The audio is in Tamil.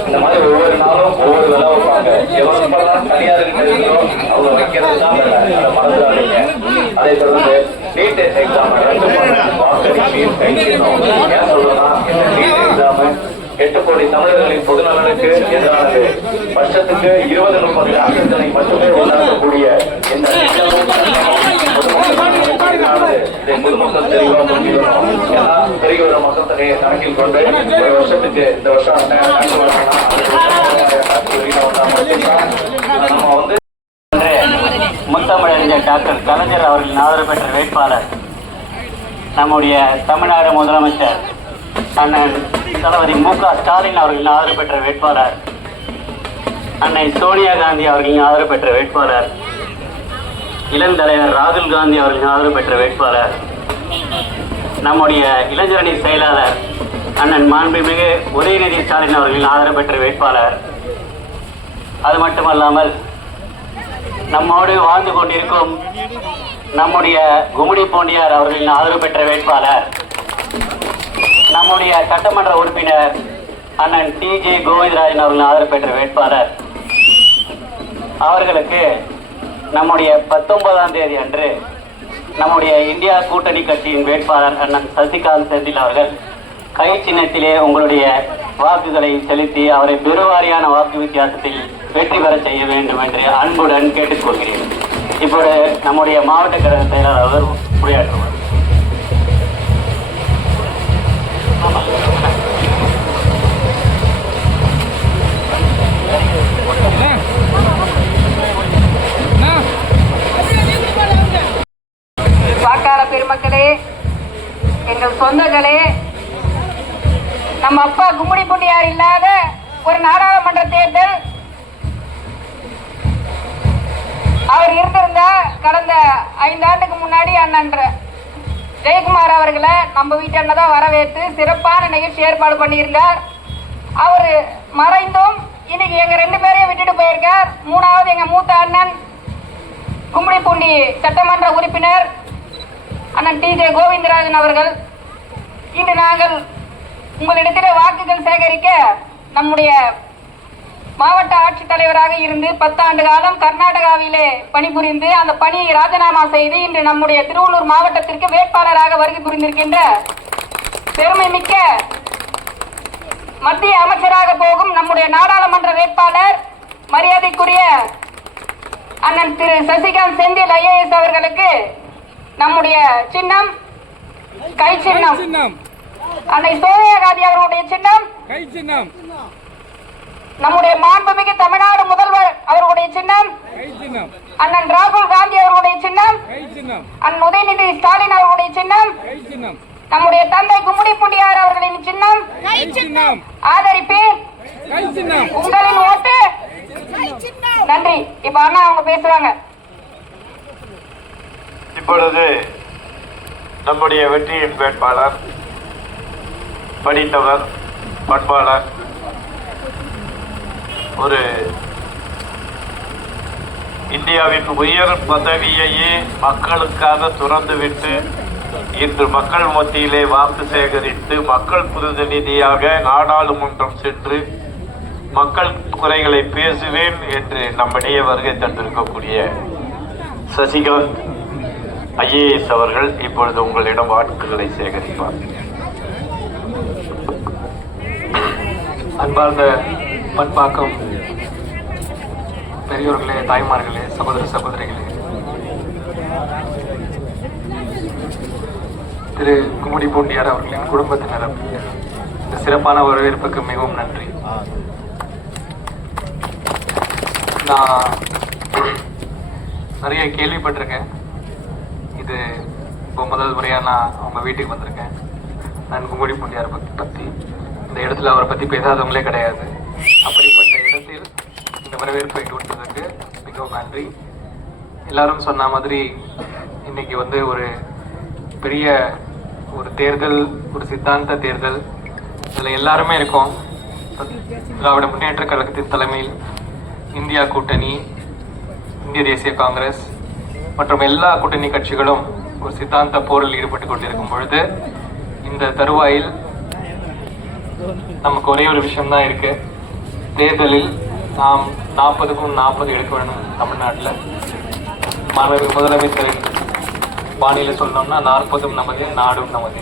இந்த மாதிரி ஒவ்வொரு நாளும் ஒவ்வொரு விலை வைப்பாங்க எவ்வளவு பணம் தனியாருக்கு தெரியுதோ அவங்க வைக்கிறது தான் மறந்துடாதீங்க. அதே தொடர்ந்து நீட் எக்ஸாம் ரத்து பண்ணணும் எட்டு இருபது முப்பது மட்டுமே உள்ளாக்கக்கூடிய இந்த இதை மக்கள் தொகையை கணக்கில் கொண்டு ஒரு வருஷத்துக்கு இந்த வருஷம் நம்ம வந்து முத்தமிழறிஞர் டாக்டர் கலைஞர் அவர்களின் ஆதரவு பெற்ற வேட்பாளர் நம்முடைய தமிழ்நாடு முதலமைச்சர் அண்ணன் தளபதி மு க ஸ்டாலின் அவர்களின் ஆதரவு பெற்ற வேட்பாளர் அன்னை சோனியா காந்தி அவர்களின் ஆதரவு பெற்ற வேட்பாளர் இளந்தலைவர் ராகுல் காந்தி அவர்களின் ஆதரவு பெற்ற வேட்பாளர். நம்முடைய இளைஞரணி செயலாளர் அண்ணன் மாண்புமிகு உதயநிதி ஸ்டாலின் அவர்களின் ஆதரவு பெற்ற வேட்பாளர். அது மட்டுமல்லாமல் நம்மோடு வாழ்ந்து கொண்டிருக்கும் நம்முடைய குமுடி போண்டியார் அவர்களின் ஆதரவு பெற்ற வேட்பாளர். நம்முடைய சட்டமன்ற உறுப்பினர் அண்ணன் டி ஜே கோவிந்தராஜன் அவர்களின் ஆதரவு பெற்ற வேட்பாளர். அவர்களுக்கு நம்முடைய பத்தொன்பதாம் தேதி அன்று நம்முடைய இந்தியா கூட்டணி கட்சியின் வேட்பாளர் அண்ணன் சசிகாந்த் செந்தில் அவர்கள் கை சின்னத்திலே உங்களுடைய வாக்குகளை செலுத்தி அவரை பெருவாரியான வாக்கு வித்தியாசத்தில் வெற்றி பெற செய்ய வேண்டும் என்று அன்புடன் கேட்டுக்கொள்கிறேன். இப்போது நம்முடைய மாவட்ட கழக செயலாளர் உரையாற்றுவார். சொந்தங்களே நம்ம அப்பா கும்மிடி புண்ணியார் இல்லாத ஒரு நாடாளுமன்ற தேர்தல் அவர் இருந்திருந்தா கடந்த ஐந்தாண்டுக்கு முன்னாடி அண்ணன் ஜெயக்குமார் அவர்களை நம்ம வீட்டு தான் வரவேற்று சிறப்பான நிகழ்ச்சி ஏற்பாடு பண்ணியிருந்தார். அவர் மறைந்தும் இன்னைக்கு எங்க ரெண்டு பேரையும் விட்டுட்டு போயிருக்கார். மூணாவது எங்க மூத்த அண்ணன் கும்மிடிப்பூண்டி சட்டமன்ற உறுப்பினர் அண்ணன் டி ஜே கோவிந்தராஜன் அவர்கள். இன்று நாங்கள் உங்களிடத்தில் வாக்குகள் சேகரிக்க நம்முடைய மாவட்ட ஆட்சித்தலைவராக இருந்து பத்தாண்டு காலம் கர்நாடகாவிலே பணிபுரிந்து அந்த பணியை ராஜினாமா செய்து இன்று நம்முடைய திருவள்ளூர் மாவட்டத்திற்கு வேட்பாளராக வருகை புரிந்திருக்கின்ற பெருமை மிக்க மத்திய அமைச்சராக போகும் நம்முடைய நாடாளுமன்ற வேட்பாளர் மரியாதைக்குரிய அண்ணன் திரு சசிகாந்த் செந்தில் ஐஏஎஸ் அவர்களுக்கு நம்முடைய சின்னம் கை சின்னம். அன்னை சோனியா காந்தி அவர்களுடைய சின்னம். கை சின்னம். நம்முடைய மாண்புமிகு தமிழ்நாடு முதல்வர் அவர்களுடைய சின்னம். கை சின்னம். அண்ணன் ராகுல் காந்தி அவர்களுடைய சின்னம். கை சின்னம். அண்ணன் உதயநிதி ஸ்டாலின் அவர்களுடைய சின்னம். கை சின்னம். நம்முடைய தந்தை கும்மிடி பூண்டியார் அவர்களின் சின்னம். கை சின்னம். ஆதரிப்பேன் கை சின்னம். உங்களின் ஓட்டு. நன்றி. இப்ப அண்ணா அவங்க பேசுவாங்க இப்பொழுது நம்முடைய வெற்றியின் வேட்பாளர் படித்தவர் பண்பாளர் ஒரு இந்தியாவின் உயர் பதவியையே மக்களுக்காக துறந்துவிட்டு இன்று மக்கள் மத்தியிலே வாக்கு சேகரித்து மக்கள் பிரதிநிதியாக நாடாளுமன்றம் சென்று மக்கள் குறைகளை பேசுவேன் என்று நம்மிடையே வருகை தந்திருக்கக்கூடிய சசிகாந்த் ஐஏஎஸ் அவர்கள் இப்பொழுது உங்களிடம் வாக்குகளை சேகரிப்பார். அன்பார்ந்த பண்பாக்கம் பெரியோர்களே தாய்மார்களே சகோதர சகோதரிகளே திரு குமுடி பூண்டியார் அவர்களின் குடும்பத்தினர் இந்த சிறப்பான வரவேற்புக்கு மிகவும் நன்றி. நான் நிறைய கேள்விப்பட்டிருக்கேன். வந்து இப்போ முதல் முறையாக நான் அவங்க வீட்டுக்கு வந்திருக்கேன். நான் கும்மிடி பொண்டியார் பத்தி- பற்றி இந்த இடத்துல அவரை பற்றி பேசாதவங்களே கிடையாது. அப்படிப்பட்ட இடத்தில் இந்த வரவேற்பை கொடுத்ததுக்கு மிகவும் நன்றி. எல்லாரும் சொன்ன மாதிரி இன்னைக்கு வந்து ஒரு பெரிய ஒரு தேர்தல் ஒரு சித்தாந்த தேர்தல். இதில் எல்லாருமே இருக்கோம். திராவிட முன்னேற்ற கழகத்தின் தலைமையில் இந்தியா கூட்டணி இந்திய தேசிய காங்கிரஸ் மற்றும் எல்லா கூட்டணி கட்சிகளும் ஒரு சித்தாந்த போரில் ஈடுபட்டு கொண்டிருக்கும் பொழுது இந்த தருவாயில் நமக்கு ஒரே ஒரு விஷயம்தான் இருக்கு. தேர்தலில் நாம் நாற்பதுக்கும் நாற்பது எடுக்க வேணும் தமிழ்நாட்டில். மாண்புமிகு முதலமைச்சரின் பாணியில் சொல்லணும்னா நாற்பதும் நமது நாடும் நமது.